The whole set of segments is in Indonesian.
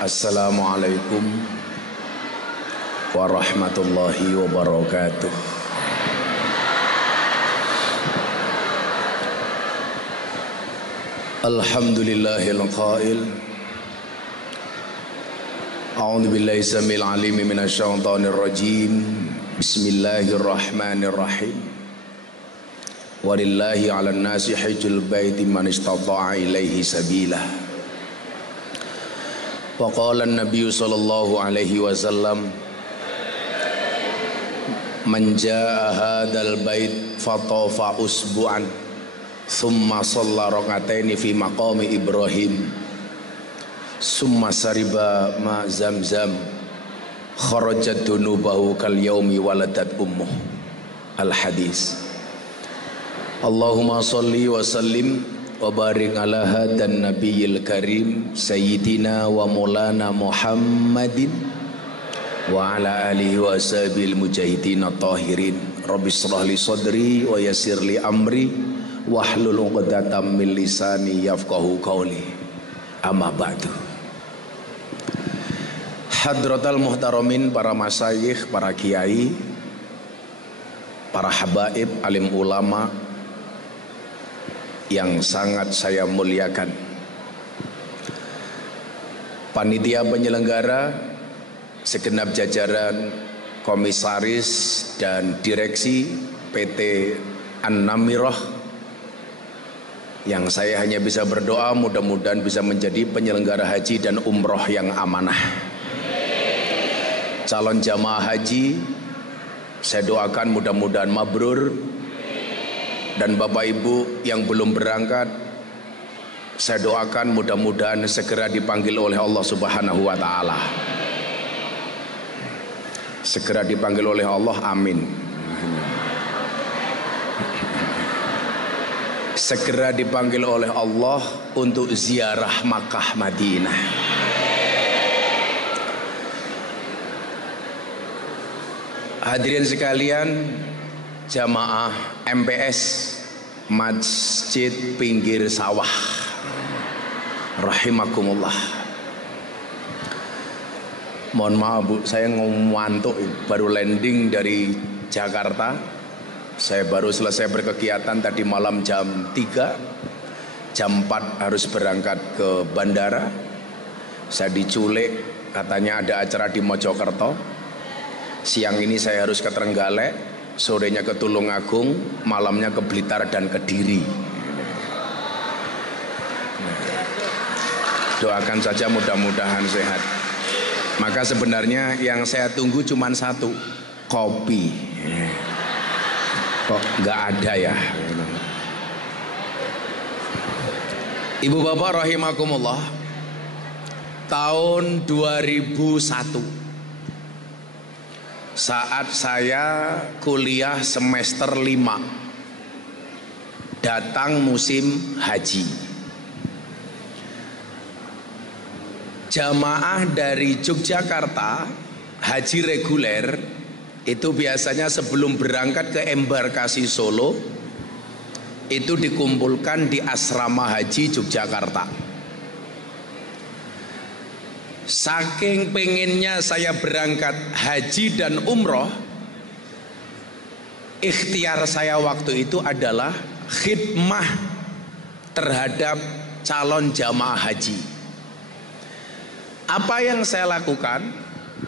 Assalamualaikum warahmatullahi wabarakatuh. Alhamdulillahil qail A'udzu billahi samil alim minasyaitonir rajim. Bismillahirrahmanirrahim. Walillahi 'alan nasi hajjul baiti man istata'a ilaihi sabila. Wa qala an-nabiy sallallahu alaihi wasallam man jaa hadzal bait fatafa usbu'an thumma shalla rak'ataini fi maqami Ibrahim summa sariba ma zamzam kharajat dunubahu kal yaumi waladat ummuh. Al hadis. Allahumma shalli wa sallim wa barik ala hadan nabiyil karim sayyidina wa maulana Muhammadin wa ala alihi wa ashabil mujahidin at-tahirin. Rabbi shrah li sadri wa yassir li amri wahlul 'uqdatam min lisani yafqahu qawli. Amma ba'du. Hadratal muhtaramin, para masyayikh, para kiai, para habaib, alim ulama yang sangat saya muliakan, panitia penyelenggara, segenap jajaran komisaris dan direksi PT An-Namirah, yang saya hanya bisa berdoa mudah-mudahan bisa menjadi penyelenggara haji dan umroh yang amanah. Calon jamaah haji, saya doakan mudah-mudahan mabrur. Dan Bapak Ibu yang belum berangkat, saya doakan mudah-mudahan segera dipanggil oleh Allah Subhanahu wa Ta'ala. Segera dipanggil oleh Allah, amin. Segera dipanggil oleh Allah untuk ziarah Makkah Madinah. Hadirin sekalian, jamaah MPS Masjid Pinggir Sawah rahimakumullah. Mohon maaf Bu, saya ngantuk, baru landing dari Jakarta. Saya baru selesai berkegiatan tadi malam jam 3. Jam 4 harus berangkat ke bandara. Saya diculik, katanya ada acara di Mojokerto. Siang ini saya harus ke Trenggalek, sorenya ke Tulungagung, malamnya ke Blitar dan Kediri. Doakan saja mudah-mudahan sehat. Maka sebenarnya yang saya tunggu cuma satu, kopi. Kok nggak ada ya? Ibu bapak rahimakumullah, tahun 2001 saat saya kuliah semester 5, datang musim haji. Jamaah dari Yogyakarta haji reguler itu biasanya sebelum berangkat ke embarkasi Solo itu dikumpulkan di asrama haji Yogyakarta. Saking pengennya saya berangkat haji dan umroh, ikhtiar saya waktu itu adalah khidmah terhadap calon jamaah haji. Apa yang saya lakukan?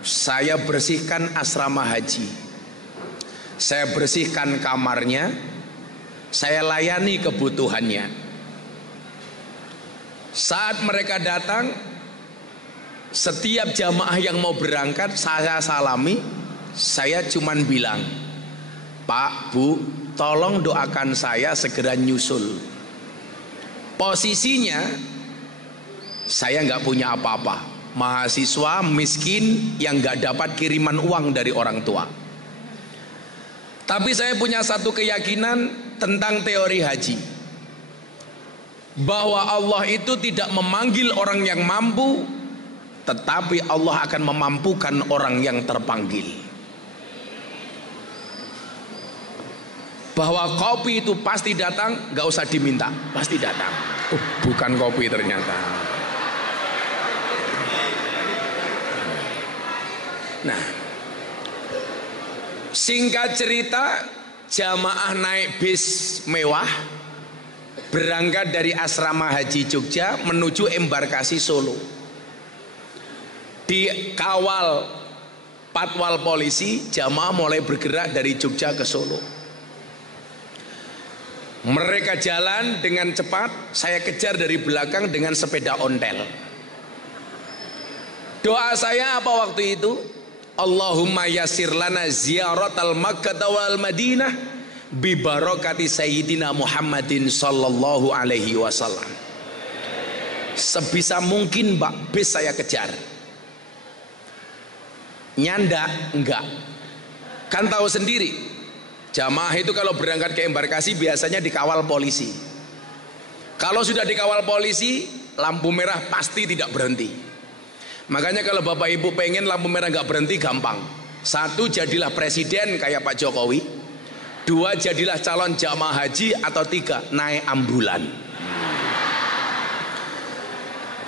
Saya bersihkan asrama haji, saya bersihkan kamarnya, saya layani kebutuhannya. Saat mereka datang, setiap jamaah yang mau berangkat saya salami. Saya cuman bilang, Pak, Bu, tolong doakan saya segera nyusul. Posisinya saya nggak punya apa-apa, mahasiswa miskin yang nggak dapat kiriman uang dari orang tua. Tapi saya punya satu keyakinan tentang teori haji, bahwa Allah itu tidak memanggil orang yang mampu, tetapi Allah akan memampukan orang yang terpanggil. Bahwa kopi itu pasti datang, gak usah diminta, pasti datang. Bukan kopi ternyata. Nah, singkat cerita, jamaah naik bis mewah berangkat dari asrama haji Jogja menuju embarkasi Solo. Dikawal patwal polisi, jamaah mulai bergerak dari Jogja ke Solo. Mereka jalan dengan cepat, saya kejar dari belakang dengan sepeda ontel. Doa saya apa waktu itu? Allahumma yassir lana ziyaratal Makkah wal Madinah bi barakati sayyidina Muhammadin sallallahu alaihi wasallam. Sebisa mungkin Pak, bis saya kejar. Nyanda enggak. Kan tahu sendiri, jamaah itu kalau berangkat ke embarkasi biasanya dikawal polisi. Kalau sudah dikawal polisi, lampu merah pasti tidak berhenti. Makanya kalau Bapak Ibu pengen lampu merah nggak berhenti, gampang. Satu, jadilah presiden kayak Pak Jokowi. Dua, jadilah calon jamaah haji. Atau tiga, naik ambulan.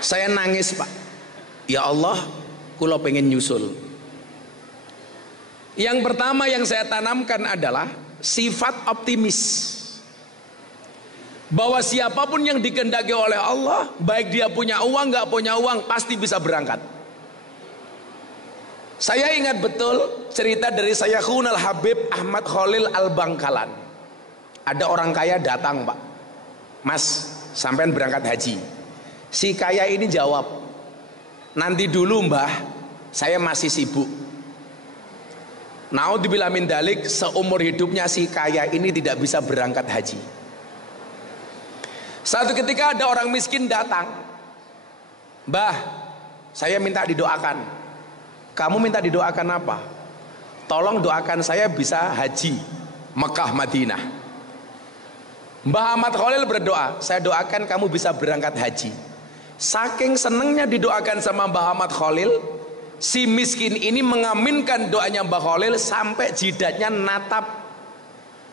Saya nangis Pak. Ya Allah, kulo pengen nyusul. Yang pertama yang saya tanamkan adalah sifat optimis. Bahwa siapapun yang dikehendaki oleh Allah, baik dia punya uang nggak punya uang, pasti bisa berangkat. Saya ingat betul cerita dari Syekhul Habib Ahmad Khalil Al-Bangkalan. Ada orang kaya datang Pak, Mas, sampean berangkat haji. Si kaya ini jawab, nanti dulu Mbah, saya masih sibuk. Naudzubillah min dalik, seumur hidupnya si kaya ini tidak bisa berangkat haji. Satu ketika ada orang miskin datang, Mbah, saya minta didoakan. Kamu minta didoakan apa? Tolong doakan saya bisa haji Mekah Madinah. Mbah Ahmad Khalil berdoa, saya doakan kamu bisa berangkat haji. Saking senengnya didoakan sama Mbah Ahmad Khalil, si miskin ini mengaminkan doanya Mbah Khalil sampai jidatnya natap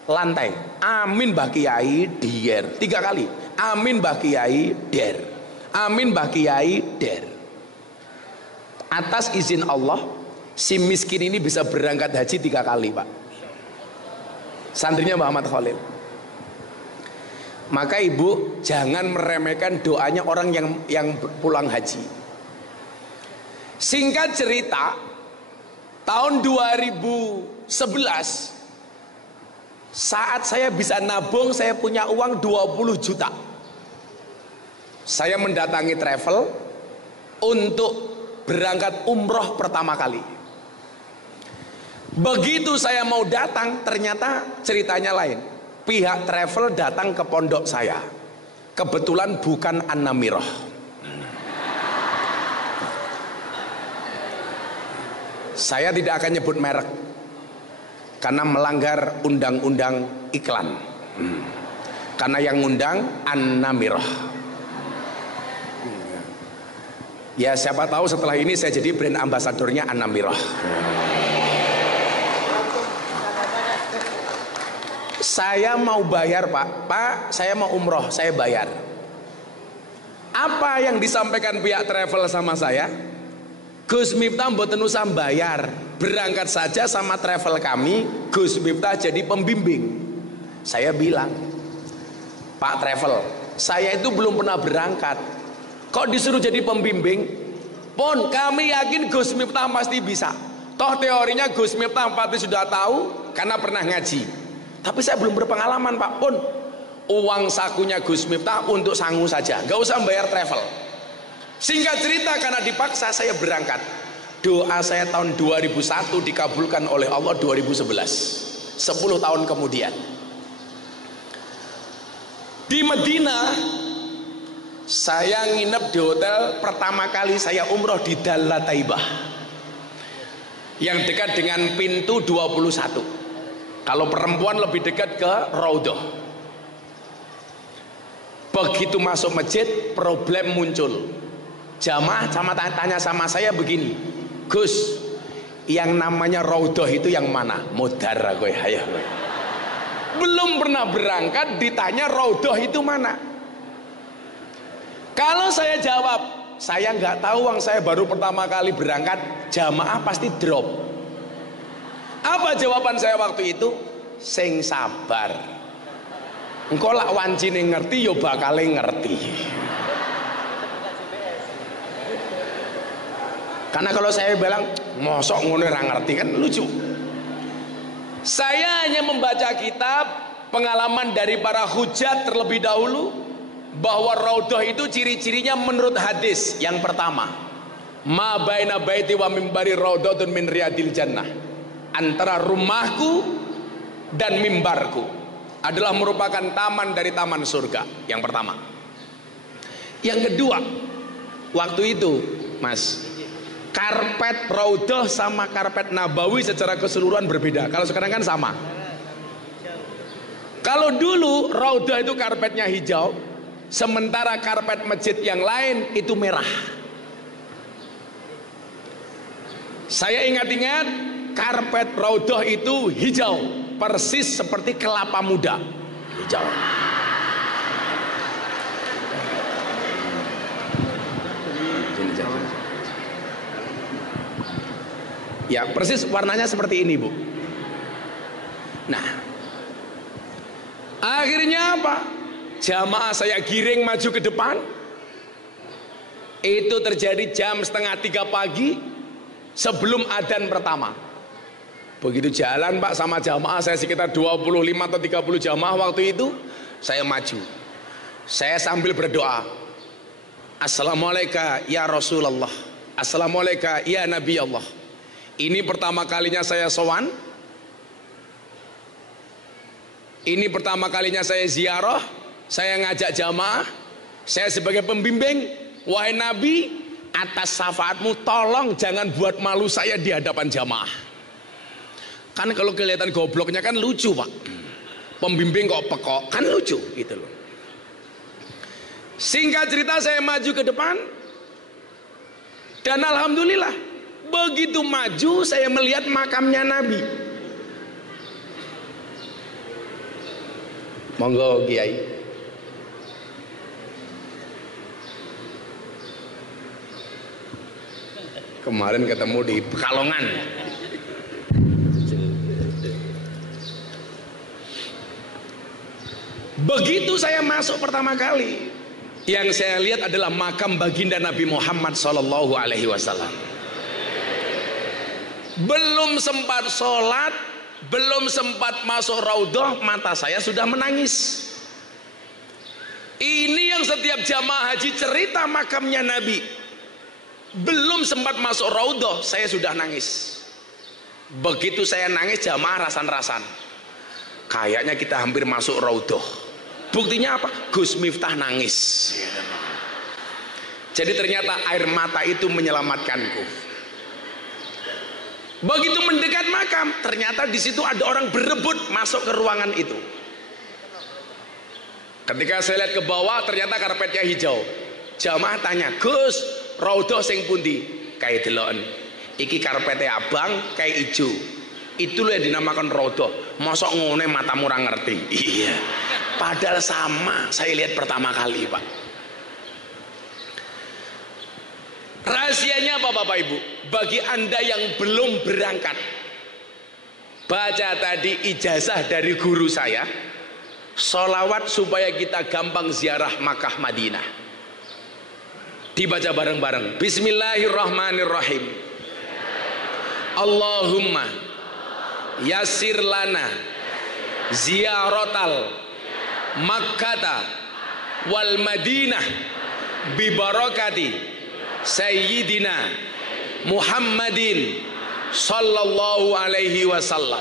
lantai. Amin Mbah Kiai, der. 3 kali. Amin Mbah Kiai, der. Amin Mbah Kiai, der. Atas izin Allah, si miskin ini bisa berangkat haji 3 kali Pak. Santrinya Mbah Ahmad Khalil. Maka ibu jangan meremehkan doanya orang yang pulang haji. Singkat cerita, tahun 2011 saat saya bisa nabung, saya punya uang 20 juta. Saya mendatangi travel untuk berangkat umroh pertama kali. Begitu saya mau datang, ternyata ceritanya lain. Pihak travel datang ke pondok saya. Kebetulan bukan An-Namirah. Saya tidak akan nyebut merek karena melanggar undang-undang iklan. Karena yang ngundang An-Namirah. Ya siapa tahu setelah ini saya jadi brand ambasadornya An-Namirah. Saya mau bayar Pak, saya mau umroh, saya bayar. Apa yang disampaikan pihak travel sama saya? Gus Miftah mboten usah bayar, berangkat saja sama travel kami, Gus Miftah jadi pembimbing. Saya bilang, Pak travel, saya itu belum pernah berangkat, kok disuruh jadi pembimbing? Pun kami yakin Gus Miftah pasti bisa. Toh teorinya Gus Miftah pasti sudah tahu karena pernah ngaji. Tapi saya belum berpengalaman Pak. Pun uang sakunya Gus Miftah untuk sangu saja, gak usah bayar travel. Singkat cerita, karena dipaksa saya berangkat. Doa saya tahun 2001 dikabulkan oleh Allah 2011, 10 tahun kemudian. Di Madinah saya nginep di hotel pertama kali saya umroh di Dalla Taibah yang dekat dengan pintu 21. Kalau perempuan lebih dekat ke Raudhah. Begitu masuk masjid, problem muncul. Jamaah sama tanya sama saya begini, Gus, yang namanya Raudhah itu yang mana? Modar gue, hayah gue. Belum pernah berangkat ditanya Raudhah itu mana. Kalau saya jawab saya nggak tahu, uang saya baru pertama kali berangkat, jamaah pasti drop. Apa jawaban saya waktu itu? Sing sabar. Engkau lak wancine ngerti, yo bakal ngerti. Karena kalau saya bilang mosok ngono ora ngerti kan lucu. Saya hanya membaca kitab pengalaman dari para hujat terlebih dahulu, bahwa raudhah itu ciri-cirinya menurut hadis. Yang pertama, ma baina baiti wa mimbari raudhatun min riyadil jannah. Antara rumahku dan mimbarku adalah merupakan taman dari taman surga. Yang pertama. Yang kedua, waktu itu Mas, karpet raudhah sama karpet nabawi secara keseluruhan berbeda. Kalau sekarang kan sama. Kalau dulu raudhah itu karpetnya hijau, sementara karpet masjid yang lain itu merah. Saya ingat-ingat karpet raudhah itu hijau, persis seperti kelapa muda. Hijau. Ya, persis warnanya seperti ini, Bu. Nah, akhirnya apa? Jamaah saya giring maju ke depan. Itu terjadi jam 2:30 pagi sebelum adzan pertama. Begitu jalan Pak sama jamaah saya sekitar 25 atau 30 jamaah waktu itu, saya maju. Saya sambil berdoa, Assalamualaikum ya Rasulullah, Assalamualaikum ya Nabi Allah. Ini pertama kalinya saya sowan. Ini pertama kalinya saya ziarah. Saya ngajak jamaah. Saya sebagai pembimbing, wahai Nabi, atas syafaatmu tolong jangan buat malu saya di hadapan jamaah. Kan kalau kelihatan gobloknya kan lucu Pak. Pembimbing kok pekok, kan lucu gitu loh. Singkat cerita saya maju ke depan. Dan alhamdulillah, begitu maju saya melihat makamnya Nabi. Monggo Kiai. Kemarin ketemu di Pekalongan. Begitu saya masuk pertama kali, yang saya lihat adalah makam baginda Nabi Muhammad SAW. Belum sempat sholat, belum sempat masuk raudhah, mata saya sudah menangis. Ini yang setiap jamaah haji cerita makamnya Nabi. Belum sempat masuk raudhah, saya sudah nangis. Begitu saya nangis, jamaah rasan-rasan. Kayaknya kita hampir masuk raudhah. Buktinya apa? Gus Miftah nangis. Jadi ternyata air mata itu menyelamatkanku. Begitu mendekat makam, ternyata di situ ada orang berebut masuk ke ruangan itu. Ketika saya lihat ke bawah, ternyata karpetnya hijau. Jamaah tanya, Gus, raudhah sing pundi? Kayak deloken. Iki karpetnya abang, kayak hijau. Itu loh yang dinamakan raudhah. Mosok ngone matamu ora ngerti. Iya. Padahal sama, saya lihat pertama kali Pak. Rahasianya apa Bapak Ibu? Bagi Anda yang belum berangkat, baca tadi ijazah dari guru saya, sholawat supaya kita gampang ziarah Makkah Madinah. Dibaca bareng-bareng. Bismillahirrahmanirrahim. Allahumma yassir lana ziyaratal Makkata wal Madinah bi barakati Sayyidina Muhammadin sallallahu alaihi wasallam.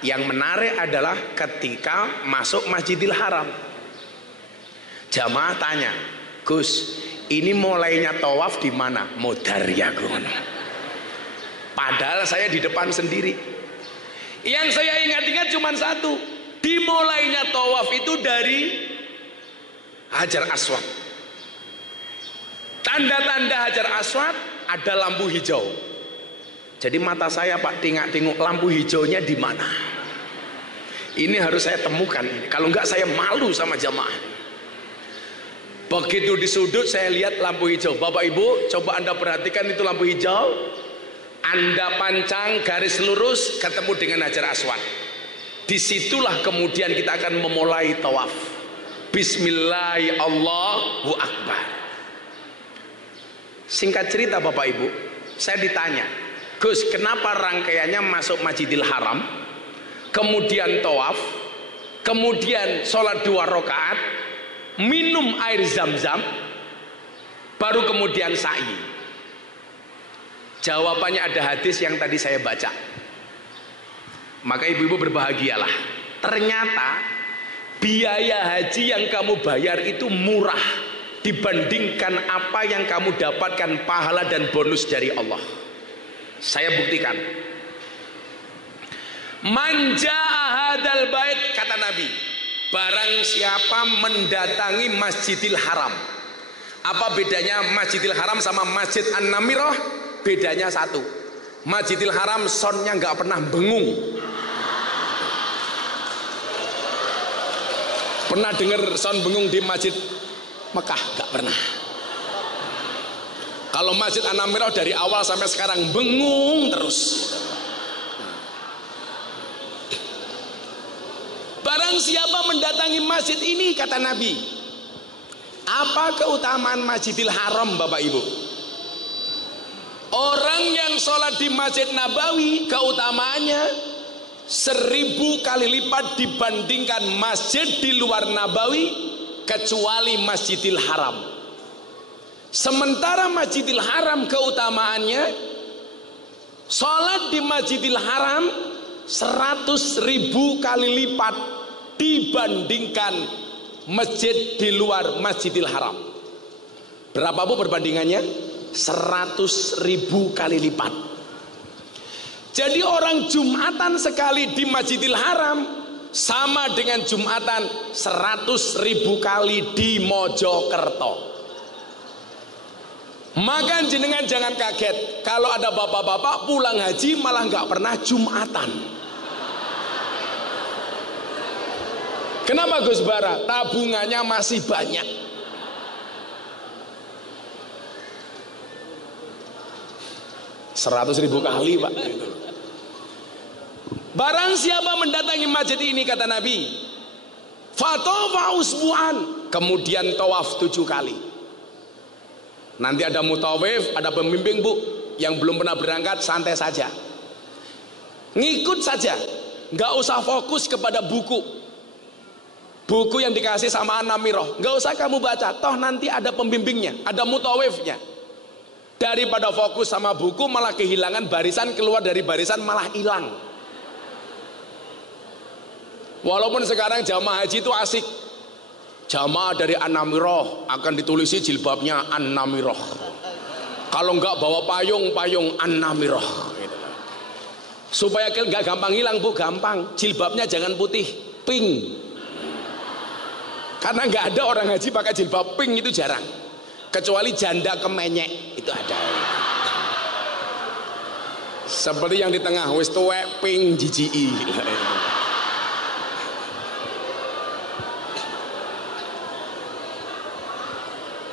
Yang menarik adalah ketika masuk Masjidil Haram, jamaah tanya, Gus, ini mulainya tawaf di mana? Modar ya Gun. Padahal saya di depan sendiri. Yang saya ingat-ingat cuma satu, dimulainya tawaf itu dari Hajar Aswad. Tanda-tanda Hajar Aswad ada lampu hijau. Jadi mata saya Pak tengok lampu hijaunya di mana. Ini harus saya temukan. Kalau enggak saya malu sama jamaah. Begitu di sudut saya lihat lampu hijau. Bapak Ibu, coba Anda perhatikan itu lampu hijau. Anda pancang garis lurus ketemu dengan Hajar Aswad. Disitulah kemudian kita akan memulai tawaf. Bismillah, Allahu Akbar. Singkat cerita Bapak Ibu, saya ditanya, Gus, kenapa rangkaiannya masuk Masjidil Haram, kemudian tawaf, kemudian sholat 2 rakaat, minum air zam-zam, baru kemudian sa'i? Jawabannya ada hadis yang tadi saya baca. Maka ibu-ibu berbahagialah. Ternyata biaya haji yang kamu bayar itu murah dibandingkan apa yang kamu dapatkan pahala dan bonus dari Allah. Saya buktikan. Manja hadal bait, kata Nabi, barang siapa mendatangi Masjidil Haram. Apa bedanya Masjidil Haram sama Masjid An-Namirah? Bedanya satu, Masjidil Haram sonnya nggak pernah bengung. Pernah dengar son bengung di Masjid Mekah? Nggak pernah. Kalau Masjid An-Namirah dari awal sampai sekarang bengung terus. Barang siapa mendatangi masjid ini, kata Nabi, apa keutamaan Masjidil Haram Bapak Ibu? Orang yang sholat di Masjid Nabawi keutamaannya 1000 kali lipat dibandingkan masjid di luar Nabawi kecuali Masjidil Haram. Sementara Masjidil Haram keutamaannya sholat di Masjidil Haram 100.000 kali lipat dibandingkan masjid di luar Masjidil Haram. Berapa Bu perbandingannya? 100.000 kali lipat. Jadi orang Jumatan sekali di Masjidil Haram sama dengan Jumatan 100.000 kali di Mojokerto. Maka jenengan jangan kaget kalau ada bapak-bapak pulang haji malah nggak pernah Jumatan. Kenapa Gus Bara? Tabungannya masih banyak. 100.000 kali Pak. Barang siapa mendatangi masjid ini, kata Nabi, fatofa usbu'an, kemudian tawaf 7 kali. Nanti ada mutawif, ada pembimbing Bu. Yang belum pernah berangkat santai saja, ngikut saja, nggak usah fokus kepada buku yang dikasih sama An-Namirah, nggak usah kamu baca, toh nanti ada pembimbingnya, ada mutawifnya. Daripada fokus sama buku malah kehilangan barisan, keluar dari barisan malah hilang. Walaupun sekarang jamaah haji itu asik, jamaah dari An-Namirah akan ditulisi jilbabnya An-Namirah, kalau enggak bawa payung An-Namirah gitu. Supaya enggak gampang hilang Bu, gampang, jilbabnya jangan putih, pink. Karena enggak ada orang haji pakai jilbab pink, itu jarang, kecuali janda kemenyek itu ada. Seperti yang di tengah, wis tuwek pink jijiki.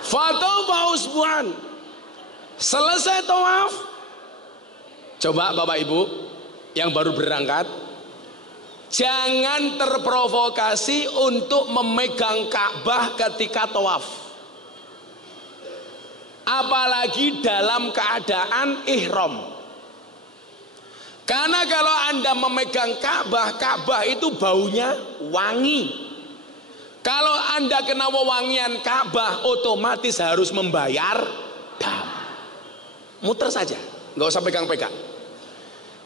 Fatofa usbuan, selesai tawaf. Coba Bapak Ibu yang baru berangkat, jangan terprovokasi untuk memegang Ka'bah ketika tawaf, apalagi dalam keadaan ihram. Karena kalau Anda memegang Ka'bah, Ka'bah itu baunya wangi. Kalau Anda kena wewangian Ka'bah, otomatis harus membayar dam. Muter saja, nggak usah pegang-pegang.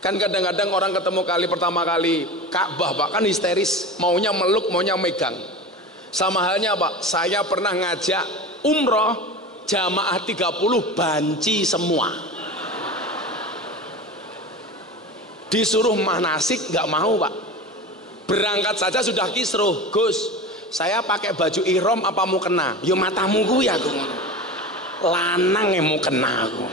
Kan kadang-kadang orang ketemu kali pertama kali Ka'bah Pak, kan histeris, maunya meluk, maunya megang. Sama halnya Pak, saya pernah ngajak umroh jamaah 30 banci semua. Disuruh manasik nggak mau Pak. Berangkat saja sudah kisruh, Gus, saya pakai baju ihram apa mau kena? Yo matamu ku ya aku. Lanang yang mau kena aku.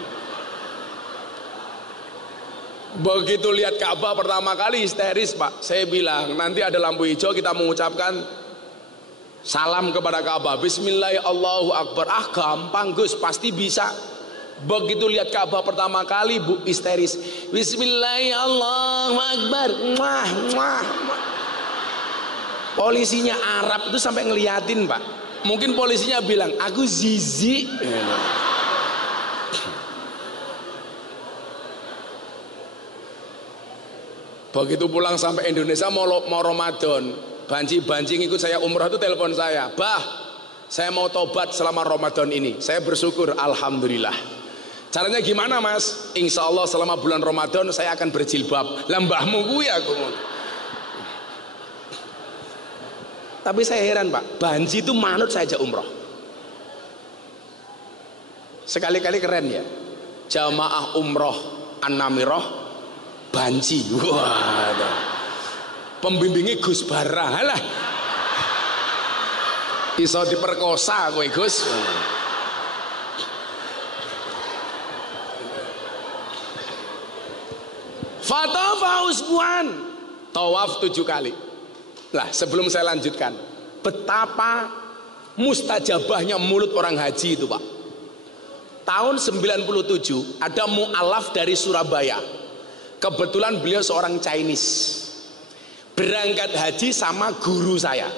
Begitu lihat Ka'bah pertama kali histeris Pak. Saya bilang nanti ada lampu hijau kita mengucapkan Salam kepada Ka'bah, bismillah Allahu Akbar. Ah gampang Gus, pasti bisa. Begitu lihat Ka'bah pertama kali, bu histeris. Bismillah Allahu Akbar. Mwah, mwah, mwah. Polisinya Arab itu sampai ngeliatin Pak. Mungkin polisinya bilang, aku zizi. Begitu pulang sampai Indonesia mau Ramadan, banci ikut saya umrah itu telepon saya, bah, saya mau tobat selama Ramadan ini. Saya bersyukur, alhamdulillah. Caranya gimana mas? Insya Allah selama bulan Ramadan saya akan berjilbab. Lambahmu gue aku. Tapi saya heran Pak, banci itu manut saja umrah. Sekali-kali keren ya, jamaah umrah An-Namirah banci. Wah, pembimbingnya Gus Bara lah. Iso diperkosa kowe Gus. Fatafa usbuan, tawaf 7 kali. Lah sebelum saya lanjutkan, betapa mustajabahnya mulut orang haji itu Pak. Tahun 97 ada mu'alaf dari Surabaya. Kebetulan beliau seorang Chinese, berangkat haji sama guru saya.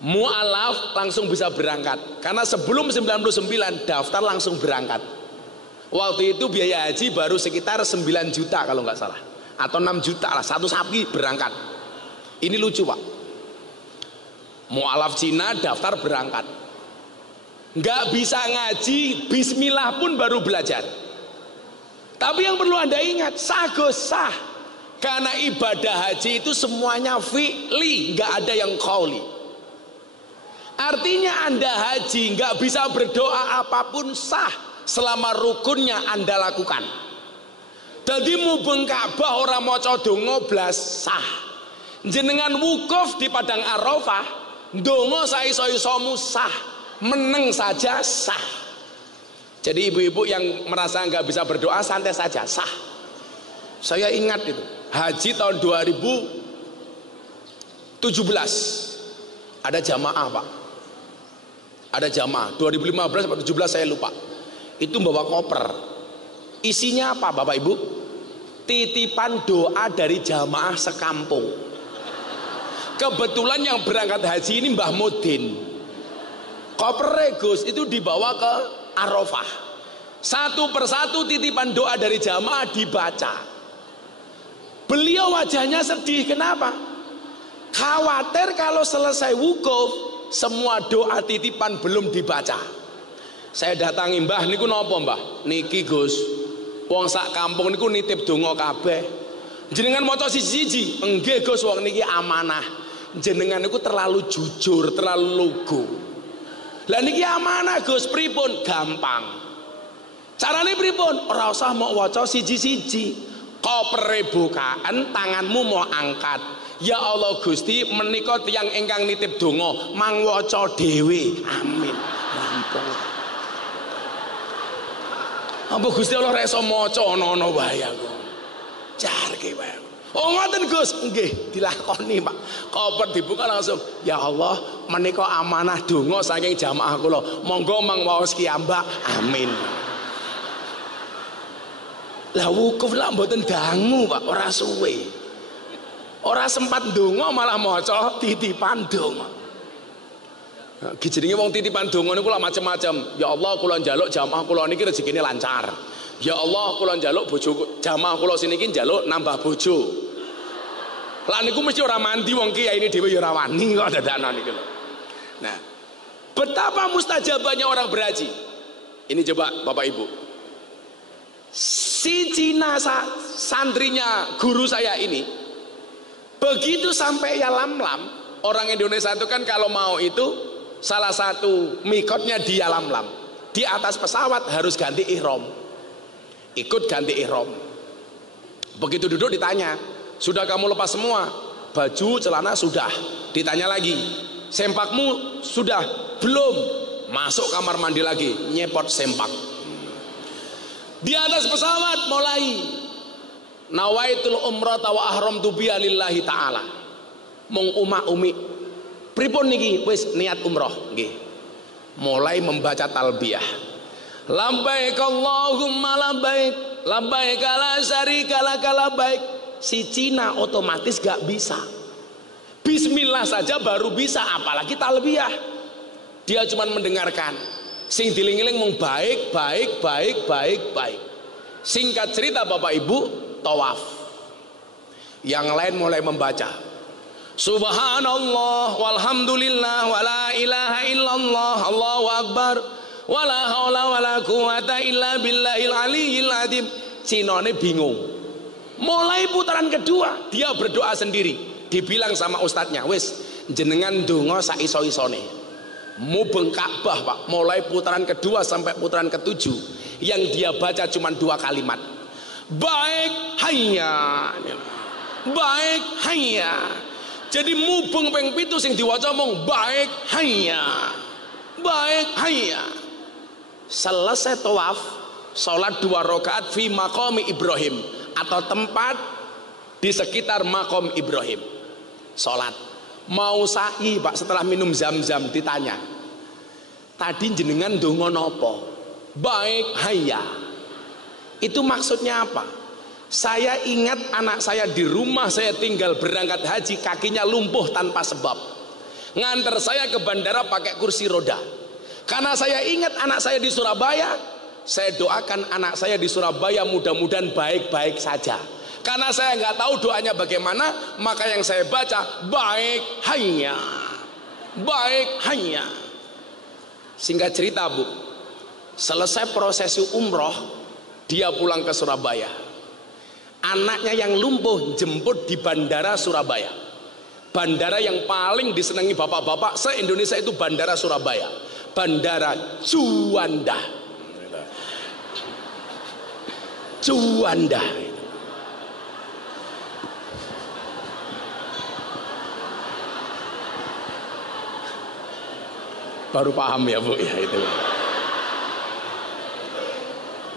Mu'alaf langsung bisa berangkat, karena sebelum 99 daftar langsung berangkat. Waktu itu biaya haji baru sekitar 9 juta kalau nggak salah, atau 6 juta lah, satu sapi berangkat. Ini lucu Pak, mu'alaf Cina daftar berangkat, nggak bisa ngaji, bismillah pun baru belajar. Tapi yang perlu Anda ingat, sah Gus, sah. Karena ibadah haji itu semuanya fi'li, nggak ada yang qauli. Artinya Anda haji nggak bisa berdoa apapun sah selama rukunnya Anda lakukan. Jadi mubeng Ka'bah orang maca donga blas sah. Jenengan wukuf di padang Arafah, donga saiso-isomu sah, meneng saja sah. Jadi ibu-ibu yang merasa nggak bisa berdoa santai saja, sah. Saya ingat itu haji tahun 2017 ada jamaah Pak, ada jamaah 2015 atau 2017 saya lupa. Itu bawa koper, isinya apa Bapak Ibu? Titipan doa dari jamaah sekampung. Kebetulan yang berangkat haji ini Mbah Mudin. Koper Gus itu dibawa ke Arafah. Satu persatu titipan doa dari jamaah dibaca. Beliau wajahnya sedih, kenapa? Khawatir kalau selesai wukuf semua doa titipan belum dibaca. Saya datangi, Mbah niku napa Mbah? Niki Gus, wong sak kampung niku nitip donga kabeh. Jenengan maca siji-siji? Nggih Gus, wong niki amanah. Jenengan niku terlalu jujur, terlalu lugu. Lah niki amanah Gus, pripun? Gampang. Carane pripun? Ora usah mau waca siji-siji. Kopere bukaan, tanganmu mau angkat. Ya Allah Gusti, menika tiyang ingkang nitip donga, mang waca dhewe. Amin. Rampung. Apa Gusti Allah ra iso maca ana-ana wae aku. Jarke wae. Oh ngoten Gus, nggih dilakoni Pak. Koper dibuka langsung, ya Allah menika amanah donga saking jamaah kula. Monggo mangwaos kiambak. Amin. Lah wukuf lah mboten dangu Pak, ora suwe. Ora sempat donga malah maca titipan donga. Nah, jenenge wong titipan donga niku lak macam-macam. Ya Allah kula njaluk jamaah kula niki rezekine lancar. Ya Allah kula njaluk bojo jamaah kula siniki njaluk nambah bojo. Lah niku mesti ora mandi wong kiai ini dhewe ya ora wani kok dadakno niku lho. Nah, betapa mustajabahnya orang berhaji. Ini coba Bapak Ibu. Si Cina santrinya guru saya ini begitu sampai Yalamlam, orang Indonesia itu kan kalau mau itu salah satu mikotnya di Yalamlam, di atas pesawat harus ganti ihram, ikut ganti ihram. Begitu duduk ditanya, sudah kamu lepas semua? Baju celana sudah. Ditanya lagi, sempakmu sudah? Belum. Masuk kamar mandi lagi, nyepot sempak. Di atas pesawat mulai nawaitul umrah wa ahramtu biha lillahi ta'ala. Mung umak-umi Pripun niki wis niat umroh nggih. Mulai membaca talbiyah. Labbaik Allahumma labbaik, labbaik la syarika lak labbaik. Si Cina otomatis gak bisa. Bismillah saja baru bisa, apalagi talbiyah. Dia cuma mendengarkan. Sing diling-iling mung baik, baik, baik, baik, baik. Singkat cerita Bapak Ibu, tawaf. Yang lain mulai membaca. Subhanallah walhamdulillah wala ilaha illallah Allahu akbar wala haula wala quwata illa billahil aliyyil azim. Cinone bingung. Mulai putaran kedua dia berdoa sendiri. Dibilang sama ustadznya, wis jenengan donga sak iso-isone. Mubeng Ka'bah Pak. Mulai putaran kedua sampai putaran ketujuh yang dia baca cuma 2 kalimat. Baik hayya. Baik hayya. Jadi mubeng ping 7 sing diwaca mung baik hayya. Baik hayya. Selesai tawaf, salat 2 rakaat fi maqami Ibrahim atau tempat di sekitar makom Ibrahim. Salat. Mau sa'i Pak setelah minum zam-zam ditanya. Tadi jenengan ndonga napa? Baik hayya. Itu maksudnya apa? Saya ingat anak saya di rumah saya tinggal berangkat haji, kakinya lumpuh tanpa sebab. Nganter saya ke bandara pakai kursi roda. Karena saya ingat anak saya di Surabaya, saya doakan anak saya di Surabaya mudah-mudahan baik-baik saja. Karena saya nggak tahu doanya bagaimana, maka yang saya baca baik hayya. Baik hayya. Singkat cerita Bu, selesai prosesi umroh, dia pulang ke Surabaya. Anaknya yang lumpuh jemput di bandara Surabaya. Bandara yang paling disenangi bapak-bapak se-Indonesia itu bandara Surabaya. Bandara Juanda. Juanda. Baru paham ya Bu ya itu.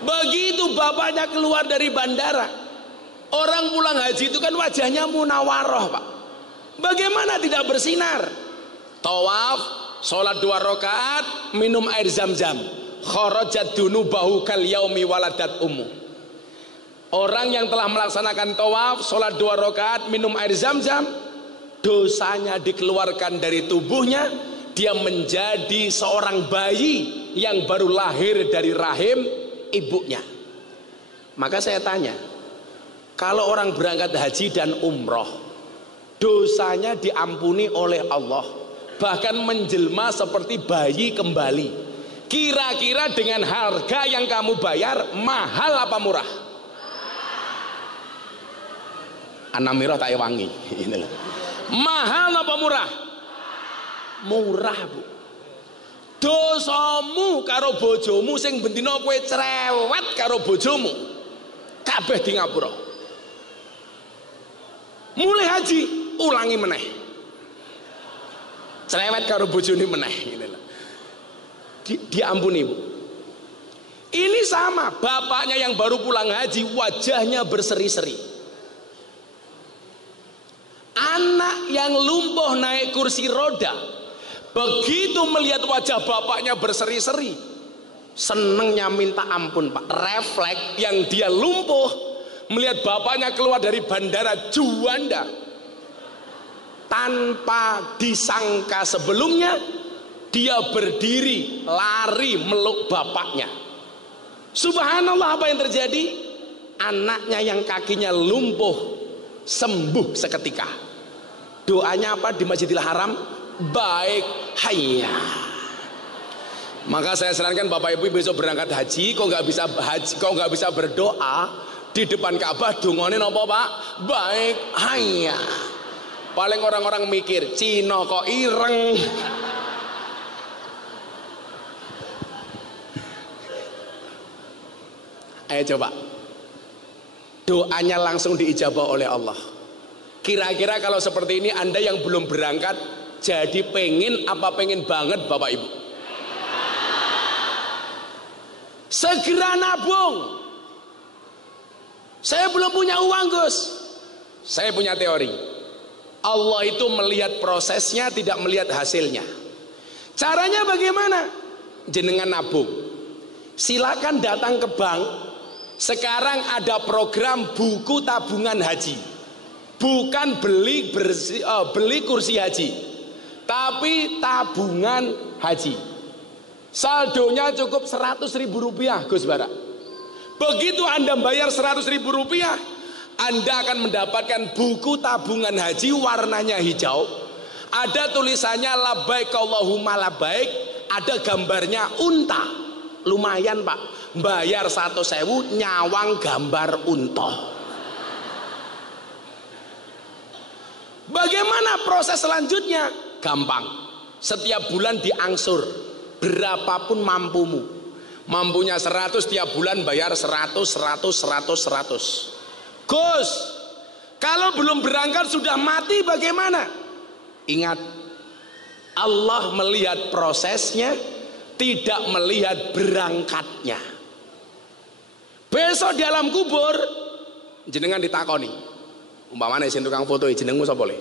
Begitu bapaknya keluar dari bandara, orang pulang haji itu kan wajahnya munawaroh Pak. Bagaimana tidak bersinar? Tawaf, sholat 2 rakaat, minum air zam-zam. Kharajat dunubahu kal yaumi waladat ummu. Orang yang telah melaksanakan tawaf, sholat 2 rakaat, minum air zam-zam, dosanya dikeluarkan dari tubuhnya. Dia menjadi seorang bayi yang baru lahir dari rahim ibunya. Maka saya tanya, kalau orang berangkat haji dan umroh, dosanya diampuni oleh Allah, bahkan menjelma seperti bayi kembali. Kira-kira dengan harga yang kamu bayar, mahal apa murah? Anamirah tak wangi. Mahal apa murah? Murah Bu. Dosamu karo bojomu sing bendina kowe cerewet karo bojomu kabeh di ngapura. Mulai haji ulangi meneh, cerewet karo bojone meneh. Diampuni Bu. Ini sama bapaknya yang baru pulang haji, wajahnya berseri-seri. Anak yang lumpuh naik kursi roda, begitu melihat wajah bapaknya berseri-seri, senengnya minta ampun Pak. Refleks yang dia lumpuh melihat bapaknya keluar dari bandara Juanda, tanpa disangka sebelumnya dia berdiri lari meluk bapaknya. Subhanallah, apa yang terjadi? Anaknya yang kakinya lumpuh sembuh seketika. Doanya apa di Masjidil Haram? Baik hayya. Maka saya sarankan Bapak Ibu besok berangkat haji, kok nggak bisa berdoa di depan Ka'bah, dungane napa Pak? Baik hayya. Paling orang-orang mikir Cina kok ireng. Ayo coba, doanya langsung diijabah oleh Allah. Kira-kira kalau seperti ini Anda yang belum berangkat, jadi pengen apa pengen banget Bapak Ibu? Segera nabung. Saya belum punya uang Gus. Saya punya teori. Allah itu melihat prosesnya, tidak melihat hasilnya. Caranya bagaimana? Jenengan nabung. Silakan datang ke bank. Sekarang ada program buku tabungan haji. Bukan beli kursi haji, tapi tabungan haji. Saldonya cukup 100.000 rupiah, Gus Bara. Begitu Anda bayar 100.000 rupiah, Anda akan mendapatkan buku tabungan haji warnanya hijau. Ada tulisannya labbaik Allahumma labbaik, ada gambarnya unta. Lumayan Pak, bayar 100.000 nyawang gambar unta. Bagaimana proses selanjutnya? Gampang. Setiap bulan diangsur, berapapun mampumu. Mampunya 100, tiap bulan bayar 100. Gus, kalau belum berangkat sudah mati bagaimana? Ingat, Allah melihat prosesnya, tidak melihat berangkatnya. Besok di alam kubur jenengan ditakoni. Umpamane sing tukang foto jenengmu sapa le?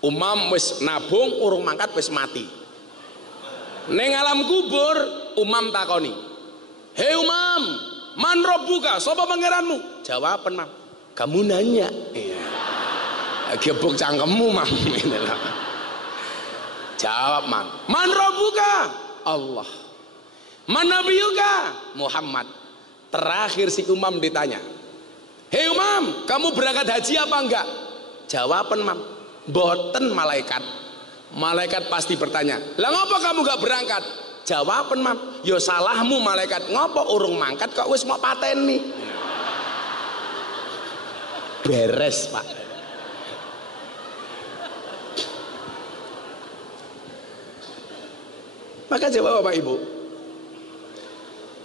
Umam wis nabung urung mangkat wis mati. Ning alam kubur Umam takoni. "Hei Umam, man rabbuka? Sapa pangeranmu?" Jawaban, Mam. "Kamu nanya." Iya. Gebuk cangkemmu, Mam. Jawab, Mam. "Man rabbuka?" Allah. "Man nabiyuka?" Muhammad. Terakhir si Umam ditanya, "Hei Umam, kamu berangkat haji apa enggak?" Jawaban, Mam, "Boten malaikat." Malaikat pasti bertanya, "Lah ngapa kamu enggak berangkat?" Jawaban, Mam, "Yo salahmu malaikat, ngapa urung mangkat kok wis mau pateni." Beres, Pak. Maka jawab Bapak Ibu,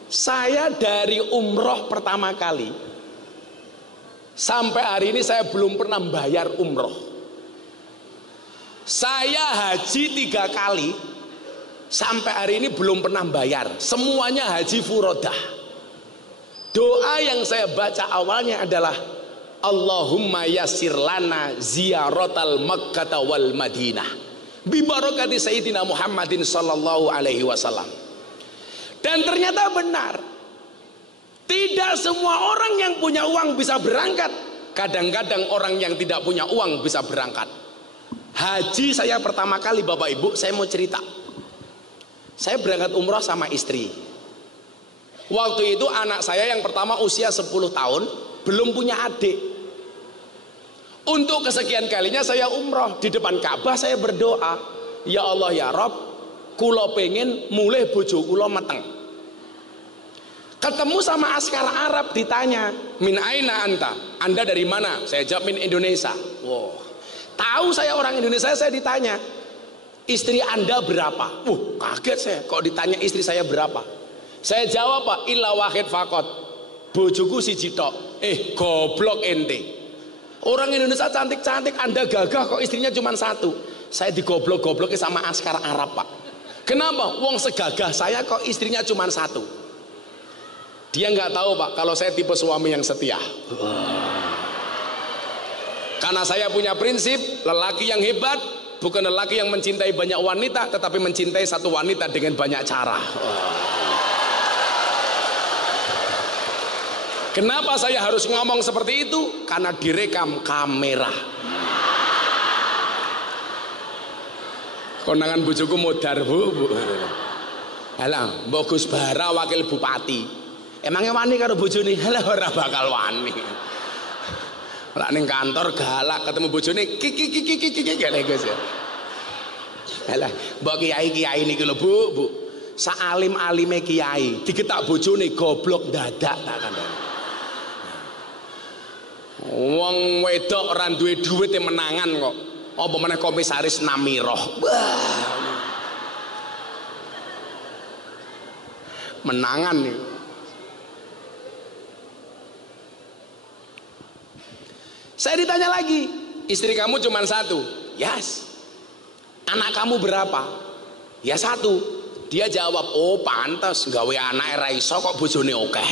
saya dari umroh pertama kali sampai hari ini saya belum pernah bayar umroh. Saya haji 3 kali sampai hari ini belum pernah bayar. Semuanya haji furodah. Doa yang saya baca awalnya adalah Allahumma yassir lana ziyaratal Makkah wal Madinah bi barakati Sayyidina Muhammadin sallallahu alaihi wasallam. Dan ternyata benar, tidak semua orang yang punya uang bisa berangkat. Kadang-kadang orang yang tidak punya uang bisa berangkat. Haji saya pertama kali Bapak Ibu, saya mau cerita. Saya berangkat umroh sama istri. Waktu itu anak saya yang pertama usia 10 tahun, belum punya adik. Untuk kesekian kalinya saya umroh. Di depan Ka'bah saya berdoa, "Ya Allah ya Rob, kula pengen mulai bojo kula meteng." Ketemu sama askar Arab, ditanya, "Min aina anta?" Anda dari mana? Saya jawab, "Min Indonesia." Wow. Tahu saya orang Indonesia, saya ditanya, "Istri Anda berapa?" Kaget saya, kok ditanya istri saya berapa. Saya jawab, "Pak, illa wahid fakot, bojoku siji tok." Goblok ente. Orang Indonesia cantik-cantik, Anda gagah kok istrinya cuma 1. Saya digoblok-goblokin sama askar Arab, Pak. Kenapa? Wong segagah saya kok istrinya cuma 1. Dia nggak tahu, Pak, kalau saya tipe suami yang setia. Karena saya punya prinsip, lelaki yang hebat bukan lelaki yang mencintai banyak wanita, tetapi mencintai satu wanita dengan banyak cara. Kenapa saya harus ngomong seperti itu? Karena direkam kamera. Konangan bojoku modar, Bu. Halah, Mbok Gus Bara wakil bupati. Emangnya wani karo bojone? Halah, ora bakal wani. Lah ning kantor galak ketemu bojone ki ngene Gus ya. Halah, mbok kiai-kiai niki lho, Bu. Saalim-alime kiai, digetak bojone goblok dadak tak kandhani. Wong wedok ora duwe dhuwit menangan kok. Apa meneh komisaris Namiroh. Menangan nih. Saya ditanya lagi, "Istri kamu cuma 1?" "Yes." "Anak kamu berapa?" "Ya 1." Dia jawab, "Oh pantas, gawe anak ra iso kok bojone akeh."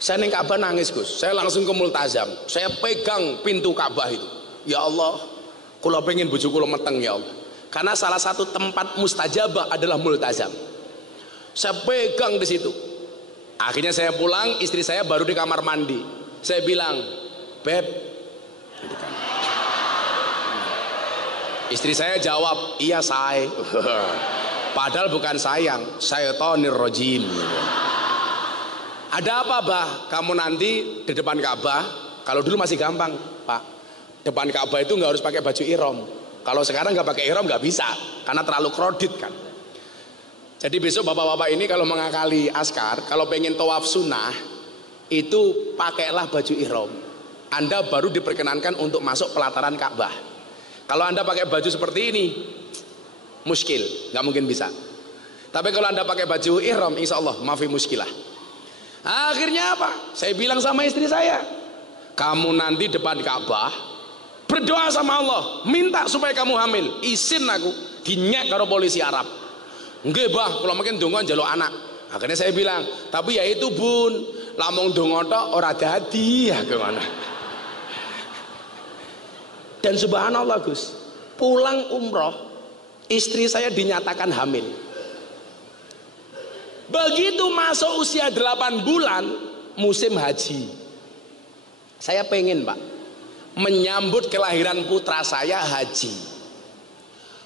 Saya neng Ka'bah nangis Gus. Saya langsung ke multazam. Saya pegang pintu Ka'bah itu. Ya Allah, kula pengen bojo kula meteng ya Allah. Karena salah satu tempat mustajabah adalah multazam. Saya pegang di situ. Akhirnya saya pulang, istri saya baru di kamar mandi. Saya bilang, "Beb." Istri saya jawab, "Iya say." Padahal bukan sayang, syaitonir rajim. Ada apa bah? Kamu nanti di depan Ka'bah. Kalau dulu masih gampang Pak. Depan Ka'bah itu nggak harus pakai baju ihram. Kalau sekarang nggak pakai ihram nggak bisa, karena terlalu kredit kan. Jadi besok bapak-bapak ini kalau mengakali askar, kalau pengen tawaf sunnah, itu pakailah baju ihram. Anda baru diperkenankan untuk masuk pelataran Ka'bah. Kalau Anda pakai baju seperti ini, muskil, nggak mungkin bisa. Tapi kalau Anda pakai baju ihram, insya Allah maafi muskilah. Akhirnya apa? Saya bilang sama istri saya, kamu nanti depan Ka'bah berdoa sama Allah, minta supaya kamu hamil. Isin aku dinyek karo polisi Arab. Nggih bah, kalau makin dongo njaluk anak. Akhirnya saya bilang, tapi ya itu bun, lamong dongo tok ora dadi ya gimana. Dan subhanallah Gus, pulang umroh istri saya dinyatakan hamil. Begitu masuk usia 8 bulan musim haji, saya pengen Pak menyambut kelahiran putra saya haji.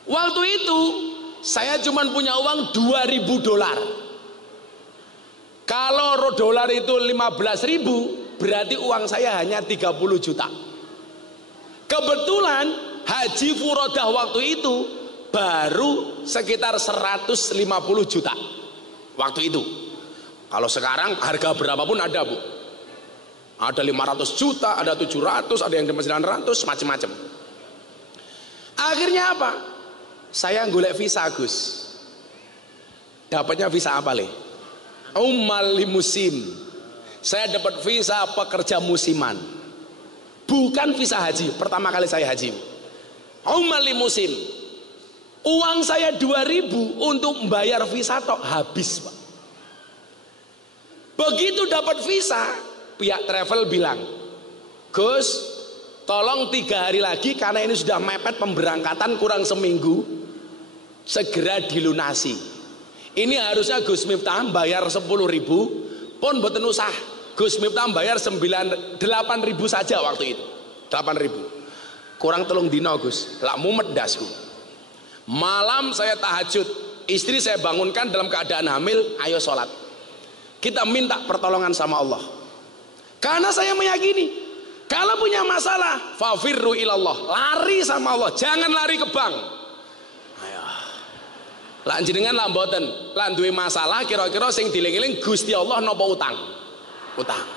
Waktu itu saya cuma punya uang $2.000. Kalau dolar itu 15.000, berarti uang saya hanya 30 juta. Kebetulan haji furodah waktu itu baru sekitar 150 juta waktu itu. Kalau sekarang harga berapapun ada Bu, ada 500 juta, ada 700, ada yang 900, macam-macam. Akhirnya apa? Saya golek visa Gus. Dapatnya visa apa le? Ummal musim. Saya dapat visa pekerja musiman, bukan visa haji. Pertama kali saya haji. Ummal musim. Uang saya 2.000 untuk membayar visa tok habis Pak. Begitu dapat visa, pihak travel bilang, Gus, tolong 3 hari lagi karena ini sudah mepet pemberangkatan kurang seminggu, segera dilunasi. Ini harusnya Gus Miftah bayar 10.000, pun boten usah. Gus Miftah bayar 8.000 saja waktu itu. 8.000. Kurang telung dino Gus, lak mumet dasku. Malam saya tahajud, istri saya bangunkan dalam keadaan hamil, ayo sholat. Kita minta pertolongan sama Allah. Karena saya meyakini, kalau punya masalah, fafirru ilallah, lari sama Allah, jangan lari ke bank. Ayo. Lan jenengan lah mboten, lan duwe masalah kira-kira sing dieling-eling Gusti Allah napa utang? Utang.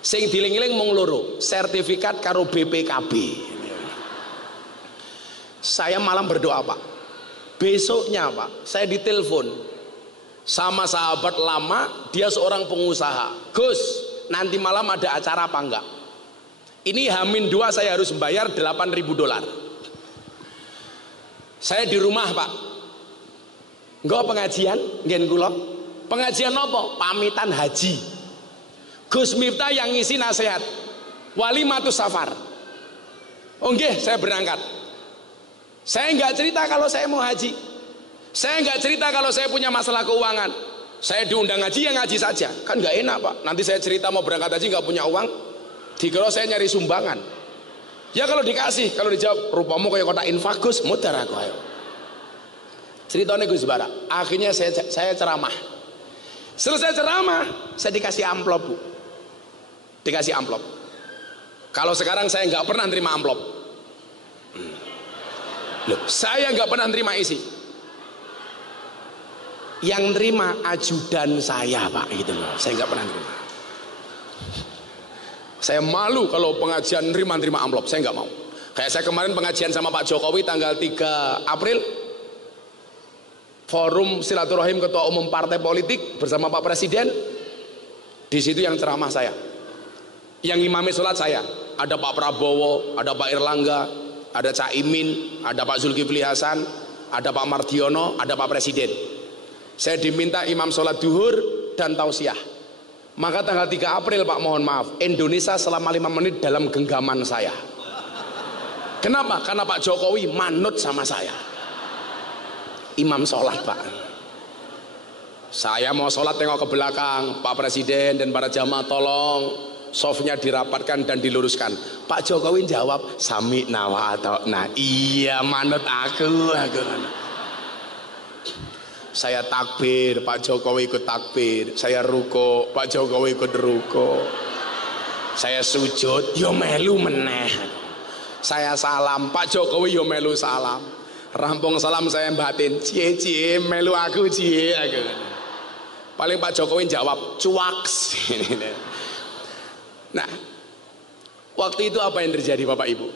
Sing dieling-eling mung loro, sertifikat karo BPKB. Saya malam berdoa Pak. Besoknya Pak, saya ditelepon sama sahabat lama, dia seorang pengusaha. Gus, nanti malam ada acara apa enggak? Ini H-2 saya harus membayar $8.000. Saya di rumah Pak. Enggak pengajian, ngen kula. Pengajian apa? Pamitan haji. Gus Miftah yang ngisi nasihat. Walimatus safar. Oh nggih, saya berangkat. Saya nggak cerita kalau saya mau haji. Saya nggak cerita kalau saya punya masalah keuangan. Saya diundang ngaji, ya ngaji saja. Kan nggak enak Pak. Nanti saya cerita mau berangkat haji nggak punya uang, dikira saya nyari sumbangan. Ya kalau dikasih, kalau dijawab rupamu kayak kota infak Gus, mutar aku ayo. Ceritanya Gus Bara. Akhirnya saya ceramah. Selesai ceramah, saya dikasih amplop Bu. Dikasih amplop. Kalau sekarang saya nggak pernah terima amplop. Loh, saya nggak pernah terima isi. Yang terima ajudan saya Pak, gitu loh. Saya nggak pernah terima. Saya malu kalau pengajian terima amplop, saya nggak mau. Kayak saya kemarin pengajian sama Pak Jokowi tanggal 3 April, forum silaturahim ketua umum partai politik bersama Pak Presiden. Di situ yang ceramah saya, yang imami sholat saya, ada Pak Prabowo, ada Pak Erlangga, ada Cak Imin, ada Pak Zulkifli Hasan, ada Pak Mardiono, ada Pak Presiden. Saya diminta imam sholat duhur dan tausiah. Maka tanggal 3 April Pak, mohon maaf, Indonesia selama 5 menit dalam genggaman saya. Kenapa? Karena Pak Jokowi manut sama saya. Imam sholat Pak, saya mau sholat tengok ke belakang, Pak Presiden dan para jamaah tolong softnya dirapatkan dan diluruskan. Pak Jokowi jawab sami nawa atau nah, iya manut aku. Saya takbir, Pak Jokowi ikut takbir. Saya ruko, Pak Jokowi ikut ruko. Saya sujud, yo melu meneh. Saya salam, Pak Jokowi yo melu salam. Rampung salam saya batin, cie melu aku cie. Paling Pak Jokowi jawab cuaks. Nah, waktu itu apa yang terjadi Bapak Ibu?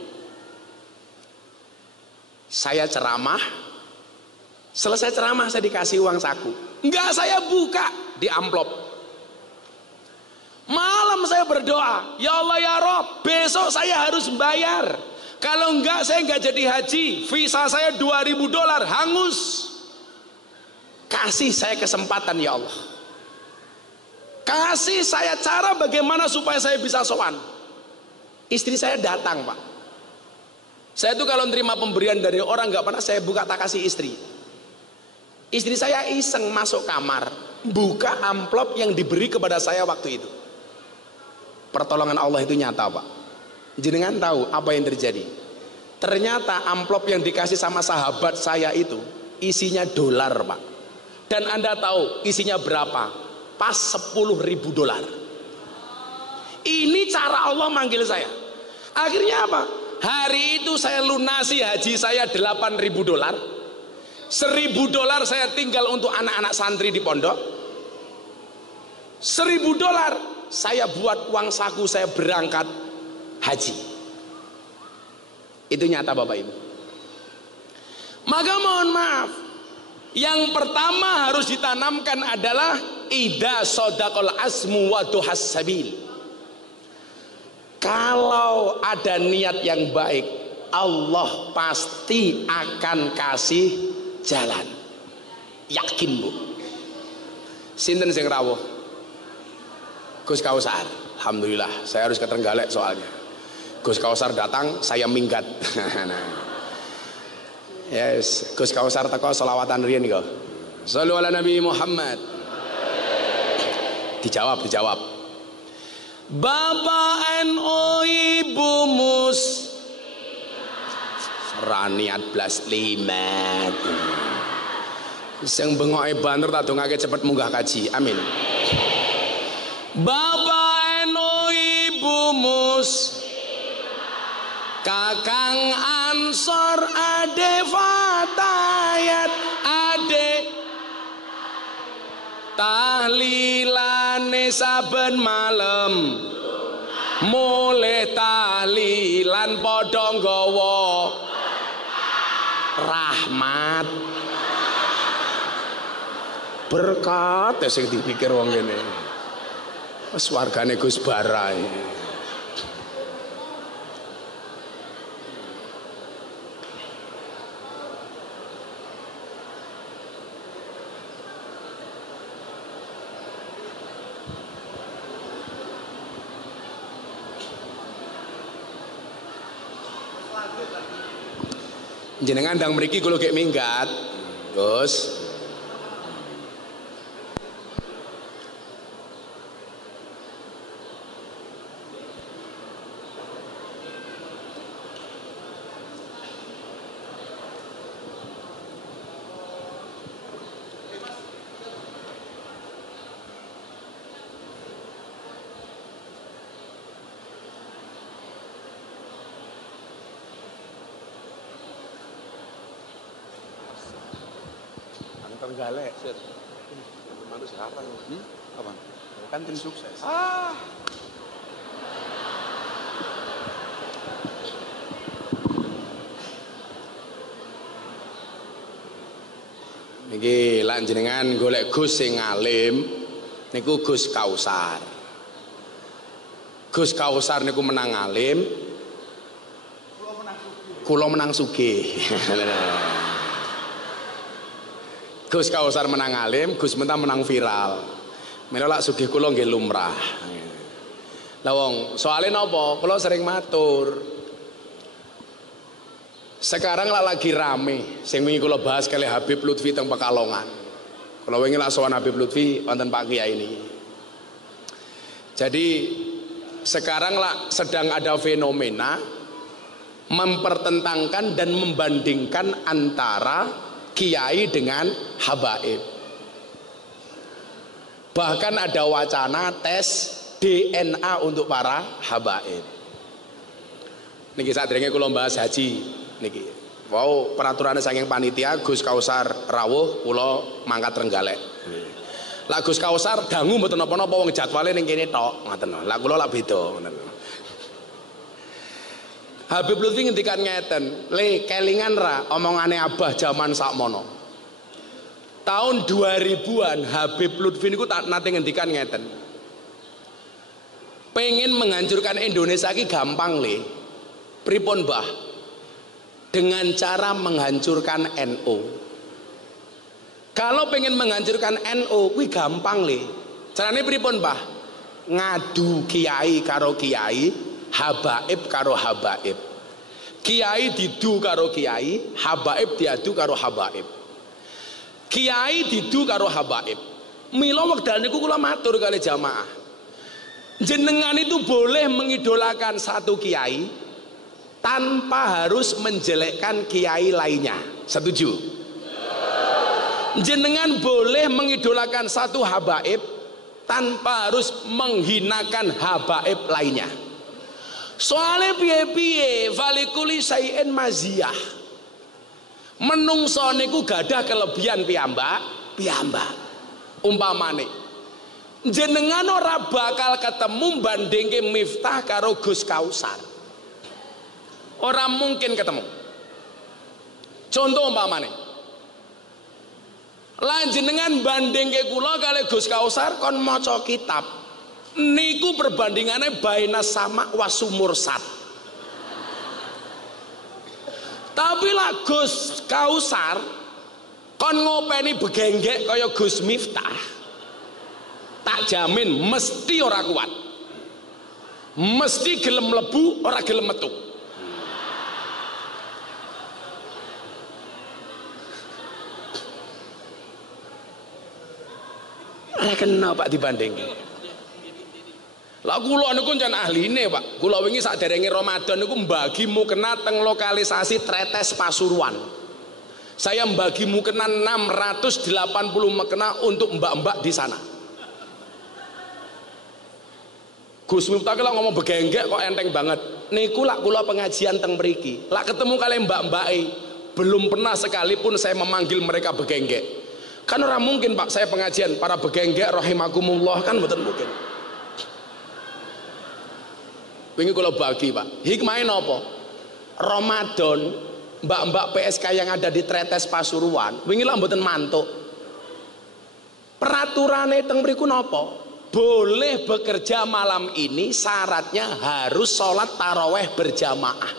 Saya ceramah. Selesai ceramah saya dikasih uang saku. Enggak, saya buka di amplop. Malam saya berdoa, ya Allah ya Rob, besok saya harus bayar. Kalau enggak saya enggak jadi haji. Visa saya $2.000 hangus. Kasih saya kesempatan ya Allah. Kasih saya cara bagaimana supaya saya bisa sowan. Istri saya datang Pak. Saya tuh kalau nerima pemberian dari orang enggak pernah saya buka tak kasih istri. Istri saya iseng masuk kamar, buka amplop yang diberi kepada saya waktu itu. Pertolongan Allah itu nyata Pak. Jenengan tahu apa yang terjadi? Ternyata amplop yang dikasih sama sahabat saya itu isinya dolar Pak. Dan Anda tahu isinya berapa? Pas $10.000. Ini cara Allah manggil saya. Akhirnya apa? Hari itu saya lunasi haji saya $8.000. $1.000 saya tinggal untuk anak-anak santri di pondok. $1.000 saya buat uang saku saya berangkat haji. Itu nyata Bapak Ibu. Maka mohon maaf, yang pertama harus ditanamkan adalah idza shadaqal azmu wa duhas sabil. Kalau ada niat yang baik, Allah pasti akan kasih jalan. Yakin Bu. Sinten sing rawuh? Gus Kausar. Alhamdulillah, saya harus ke Trenggalek soalnya. Gus Kausar datang, saya minggat. Nah. Yes, Gus Kausar teko selawatan riyen kok. Shallu ala Nabi Muhammad. Dijawab. Bapak NU Ibu Mus Raniat blas limat. Sing bengoke banter tak dongake cepet munggah kaji. Amin. Bapak NU Ibu Mus Kakang Ansor Ade Fatayat Ade tahlilane saben malam mulih tahlilan padha nggawa rahmat berkat sing dipikir wong kene wis wargane Gus Bara. Jenengan ndang mriki kula gek minggat, Gus. Trenggalek. Mana sekarang? Apa? Kan tim sukses. Niki lan jenengan golek Gus sing alim niku Gus Kausar. Gus Kausar niku menang alim. Kula menang sugih. Gus Kausar menang alim, Gus Mentah menang viral. Mila lak sugih kula nggih lumrah. Lah wong soalé napa? Kula sering matur. Sekarang lagi rame sing wingi kula bahas kali Habib Lutfi teng Pekalongan. Kula wingi lak sowan Habib Lutfi wonten Pak Kiai ini. Jadi sekarang sedang ada fenomena mempertentangkan dan membandingkan antara kiai dengan habaib. Bahkan ada wacana tes DNA untuk para habaib. Niki sadurunge kula bahas haji niki. Wow, peraturan saking panitia Gus Kausar rawuh kula mangkat Trenggalek. Lah Gus Kausar dangu mboten napa-napa wong jadwale ning kene tok, ngoten. Lah kula lak beda ngoten. Habib Lutfi ngendikan ngeten, "Le kelingan ra omongane Abah jaman sakmono." Tahun 2000-an Habib Lutfi niku nate ngendikan ngeten. Pengen menghancurkan Indonesia ki gampang le. Pripun, Mbah? Dengan cara menghancurkan NU. Kalau pengen menghancurkan NU, kuwi gampang le. Carane pripun, Mbah? Ngadu kiai karo kiai, habaib karo habaib. Kiai didu karo kiai, habaib diadu karo habaib. Kiai didu karo habaib. Mila wekdal niku kula matur kali jamaah. Jenengan itu boleh mengidolakan satu kiai tanpa harus menjelekkan kiai lainnya. Setuju? Jenengan boleh mengidolakan satu habaib tanpa harus menghinakan habaib lainnya. Soalnya piye-piye falikuli sayin maziyah. Menungso niku gadah kelebihan piyambak. Umpamane jenengan ora bakal ketemu bandingke Miftah karo Gus Kausar. Ora mungkin ketemu. Contoh umpamane lan jenengan bandingke kula kali Gus Kausar kon maca kitab niku perbandingannya baina sama wasumursat. Tapi lah Gus Kausar kon ngopeni begenggek kaya Gus Miftah, tak jamin mesti ora kuat, mesti gelem mlebu ora gelem metu. Ora kena Pak dibandingke. Lah kula niku jan ahline Pak. Kula wingi saderenge Ramadan niku mbagi mukena teng lokalisasi Tretes Pasuruan. Saya mbagi mukena 680 mukena untuk mbak-mbak di sana. Gus Miftah lak ngomong begenggek kok enteng banget. Niku lak kula pengajian teng mriki. Lak ketemu kali mbak-mbake belum pernah sekalipun saya memanggil mereka begenggek. Kan orang mungkin Pak saya pengajian para begenggek rahimakumullah kan betul mungkin. Wingi kula bagi Pak. Hikmahe napa? Ramadan mbak-mbak PSK yang ada di Tretes Pasuruan wingi lah mboten mantuk. Peraturane teng mriku napa? Boleh bekerja malam ini syaratnya harus sholat taraweh berjamaah.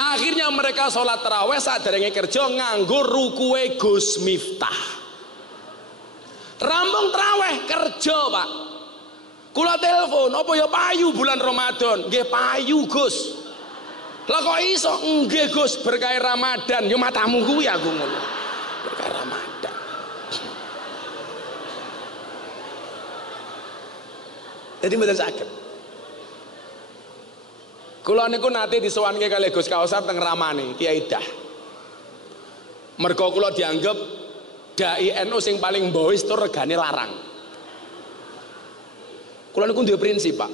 Akhirnya mereka sholat taraweh saderenge kerja nganggo rukuwe Gus Miftah. Rampung traweh kerja Pak. Kula telepon, apa ya payu bulan Ramadan? Nggih payu Gus. Lah kok iso? Nggih Gus, berkah Ramadan. Ya matamu kuwi aku ngono. Berkah Ramadan. Jadi mboten saged. Kula niku nate disowanke kali Gus Kausar teng Ramane, Kiai Dah. Mergo kula dianggap dai NU sing paling mbois tur regane larang. Kula niku duwe prinsip Pak.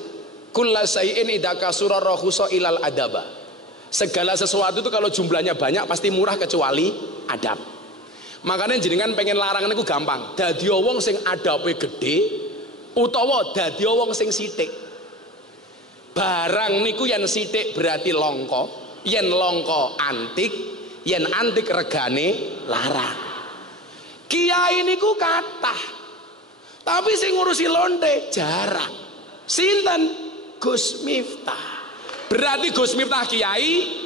Kulla sayin idza kasura rakhusa ilal adaba. Segala sesuatu itu kalau jumlahnya banyak pasti murah kecuali adab. Makanya jenengan pengen larang niku gampang. Dadi wong sing adabe gede utawa dadi wong sing sithik. Barang niku yen sithik berarti longko, yen longko antik, yen antik regane larang. Kiai niku kathah. Tapi sing ngurusi lonte jarang. Sinten? Gus Miftah. Berarti Gus Miftah kiai?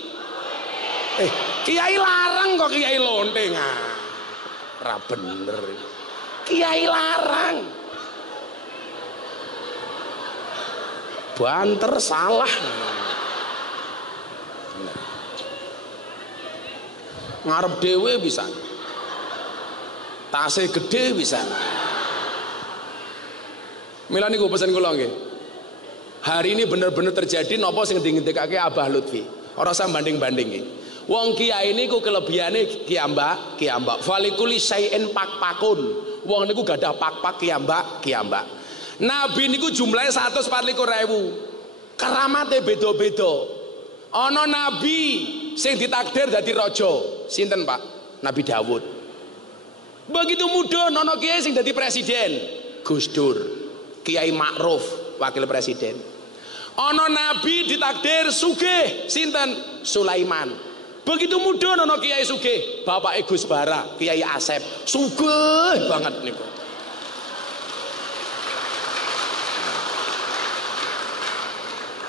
Kiai larang kok kiai lonte. Ora bener. Kiai larang. banter salah. Ngarep dhewe bisa. Tasih gede bisa. Mila niku pesen kula nggih. Hari ini bener-bener terjadi napa sing dingendikake Abah Lutfi. Ora usah banding-bandingi. Wong kiai niku kelebihane kiambak. Falikuli syai'in pak-pakun. Wong niku gadah pak-pak kiambak. Nabi niku jumlahnya 144.000. Karamate beda-beda. Ana nabi sing ditakdir dadi raja. Sinten, Pak? Nabi Dawud. Begitu mudhun ana kiai sing dadi presiden. Gus Dur. Kiai Ma'ruf, wakil presiden. Ana nabi ditakdir sugih. Sinten? Sulaiman. Begitu mudhun ana kiai sugih, bapake Gus Bara, Kiai Asep. Sugih banget niku.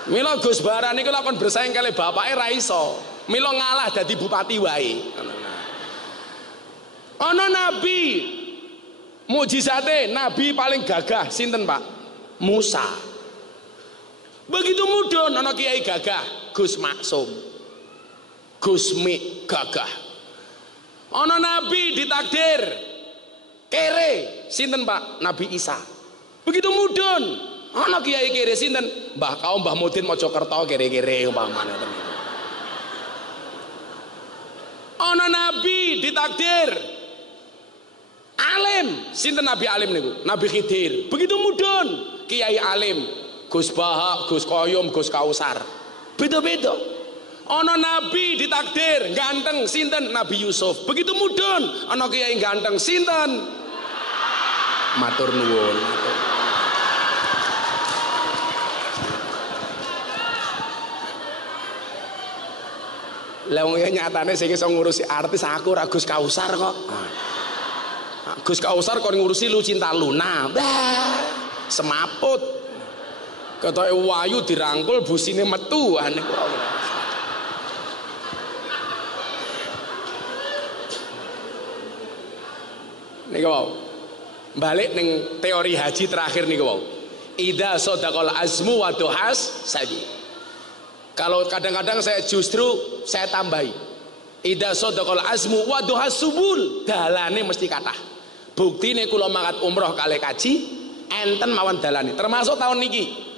Mila Gus Bara niku lakon bersaing kali bapake ra iso. Mila ngalah dadi bupati wae. Ana nabi mukjizate, nabi paling gagah sinten, Pak? Musa. Begitu mudhun ana kiai gagah, Gus Maksum. Gus Mik gagah. Ana nabi ditakdir kere sinten, Pak? Nabi Isa. Begitu mudhun ana kiai kere sinten? Mbah Kaum Mbah Mudin Mojokerto kere-kere umpamane ngoten. Ana nabi ditakdir alim, sinten Nabi alim niku? Nabi Khidir. Begitu mudhun kiai alim, Gus Bahak, Gus Koyum, Gus Kausar. Beda-beda. Ana nabi ditakdir ganteng, sinten? Nabi Yusuf. Begitu mudhun ana kiai ganteng, sinten? Matur nuwun. Lah wong nyatane sing iso ngurusi artis aku ra Gus Kausar kok. Gus Kausar kon ngurusi Lucinta Luna. Bah, semaput. Ketoke wayu dirangkul busine metu niku. Niku wau. Balik ning teori haji terakhir niku wau. Idza sadaqal azmu wa duhas sabi. Kalau kadang-kadang saya justru saya tambahi. Idza sadaqal azmu wa duhas subul, dalane mesti kathah. Buktine kula mangkat umroh kalih kaji enten mawon dalane. Termasuk tahun niki.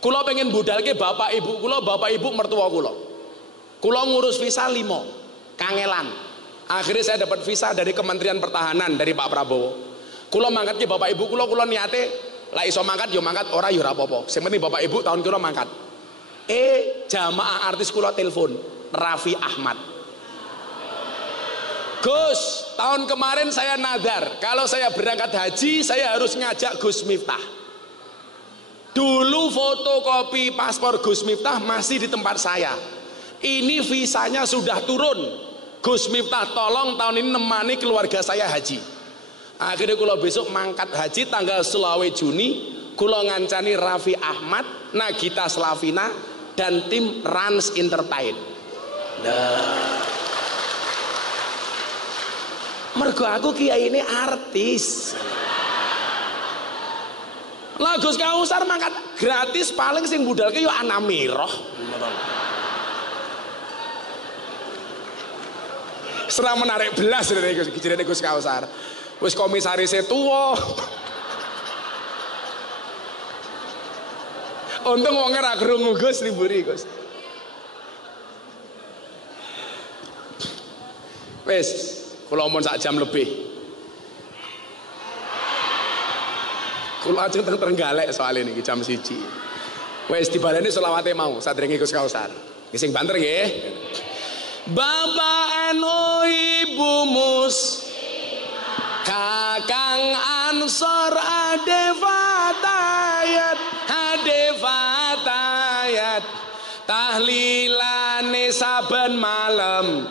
Kula pengen budalke bapak ibu kula, bapak ibu mertua kula. Kula ngurus visa 5, kangelan. Akhirnya saya dapat visa dari Kementerian Pertahanan dari Pak Prabowo. Kula mangkat ke bapak ibu kula niate lah iso mangkat yo mangkat, ora yo ora apa-apa. Sing penting bapak ibu tahun kula mangkat. Jamaah artis kula telepon, Raffi Ahmad. Gus, tahun kemarin saya nadar kalau saya berangkat haji saya harus ngajak Gus Miftah. Dulu fotokopi paspor Gus Miftah masih di tempat saya. Ini visanya sudah turun. Gus Miftah tolong tahun ini nemani keluarga saya haji. Akhirnya kula besok mangkat haji tanggal 20 Juni. Kula ngancani Raffi Ahmad, Nagita Slavina dan tim Rans Entertain. Mergo aku kiai ini artis. Lah Gus Kausar mangkat gratis paling sing budalke yo Ana Miroh. Serah menarik belas dari Gus Kausar. Wis komisarisnya tuwa. Untung wong ora krungu Gus liburi Gus. Wis, kula omong sak jam lebih. Kula ajeng teng Trenggalek soal ini jam 1. Wis dibaleni selawate mau sadurunge Gus Kausar. Nggih sing banter nggih. Bapak anu ibu mus Kakang Ansor ade fatayat tahlilane saben malam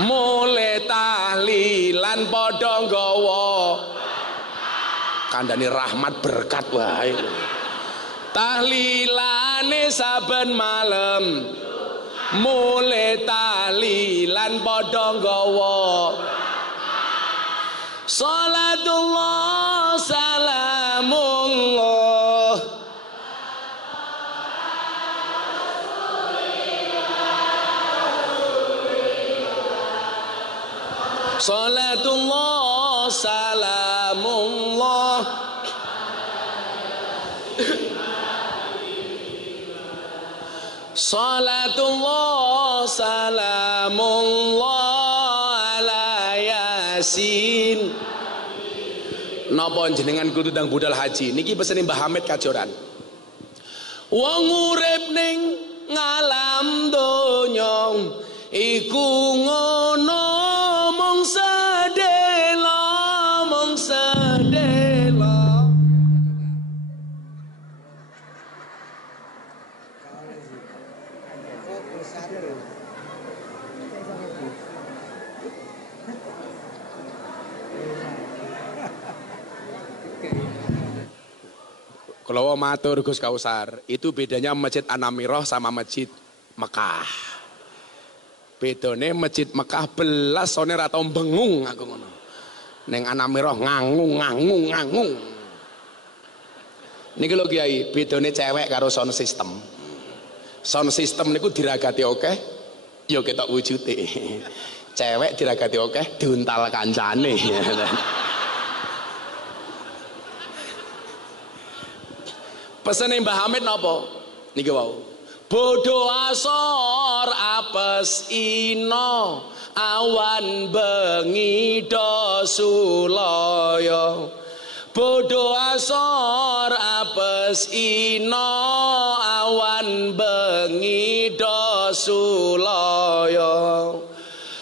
mulai tahlilan padha nggawa kandhane rahmat berkat wae tahlilane saben malam mulai tahlilan padha nggawa salatullah salamullah salamullah. Salatullah salamullah ala yasin. Napa jenengan kudu ndang budal haji niki pesene Mbah Hamid Kajoran. Wong urip ning ngalam donya iku ngono mung sedela mung sedela. Kalau matur Gus Kausar, itu bedanya Masjid An-Namirah sama Masjid Mekah. Bedane Masjid Mekah belas sone ra tau bengung aku ngono. Ning An-Namirah ngangung. Niki lho Kiai, bedane cewek karo sound system. Sound system niku diragati akeh, ya ketok wujude. Cewek diragati akeh diuntal kancane. Pesene Mbah Hamid napa? Niki wau. Bodho asor apes ino awan bengi do sulaya. Bodho asor apes ino awan bengi do sulaya.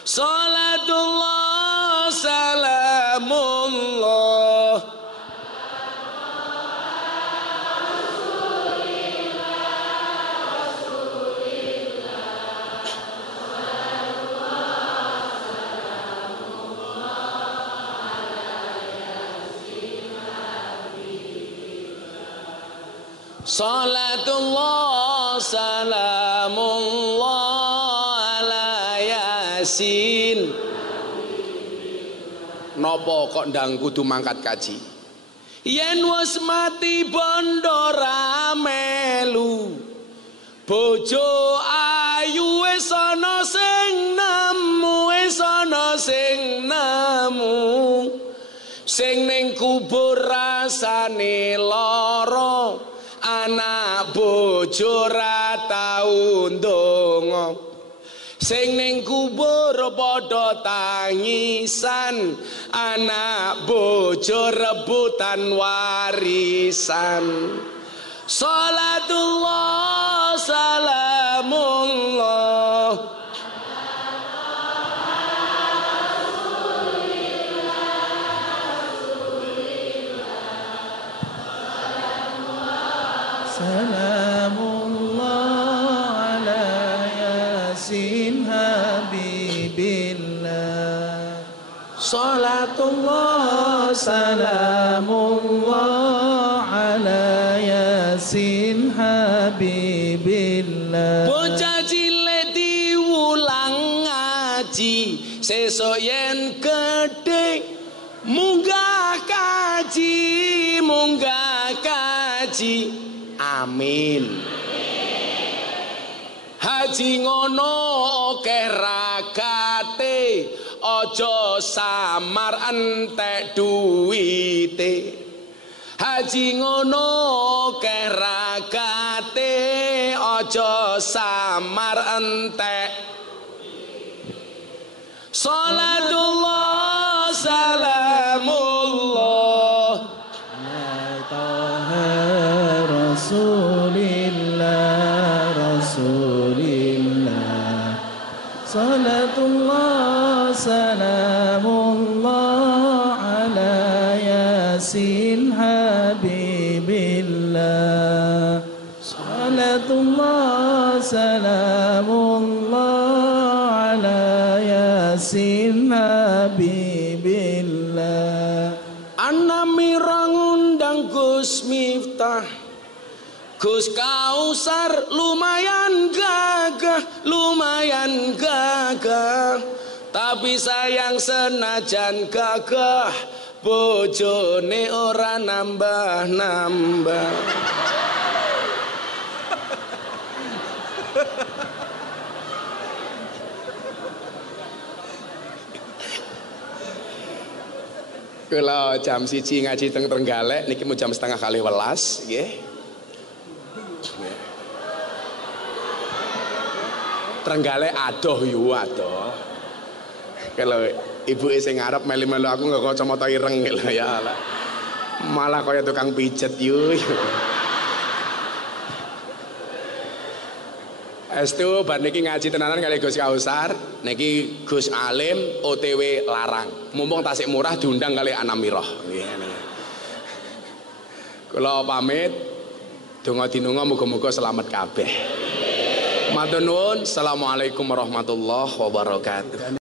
Salatullah salamullah. Salatullah salamullah ala yasin. Napa kok ndang kudu mangkat kaji? Yen wis mati bondo ra melu, bojo ayu wis ana sing nemu, wis ana sing nemu. Sing ning kubur rasane lara, anak bojo ra tau ndonga. Sing ning kubur padha tangisan, anak bojo rebutan warisan. Salatullah salamullah. Salamullah ala yasin habibillah. Salatullah Salamullah ala yasin habibillah. bocah cilik diulang ngaji, sesuk yen gedhe munggah kaji, munggah kaji. Amin. Haji ngono akeh ragate, aja samar entek duwite. Haji ngono akeh ragate, aja samar entek. Salatullah salamullah. Rasulillah, Rasulillah. Salatullah, salamullah ala yasin habibillah. Salatullah, salamullah ala yasin habibillah. An-Namirah ngundang Gus Miftah, Gus Kausar lumayan gagah, tapi sayang senajan gagah, bojone ora nambah-nambah. Kula jam 1 ngaji teng Trenggalek niki mau jam 10:30 nggih. Trenggalek adoh yu adoh. Kalau ibu sing ngarep melu-melu aku nggak kacamata ireng gitu ya Allah. Malah kaya tukang pijet yu. Estu bar niki ngaji tenanan kali Gus Kausar, niki Gus Alim OTW larang. Mumpung tasik murah diundang kali Anamiroh. Kula pamit, donga dinunga muga-muga selamat kabeh. Matur nuwun, assalamualaikum warahmatullahi wabarakatuh.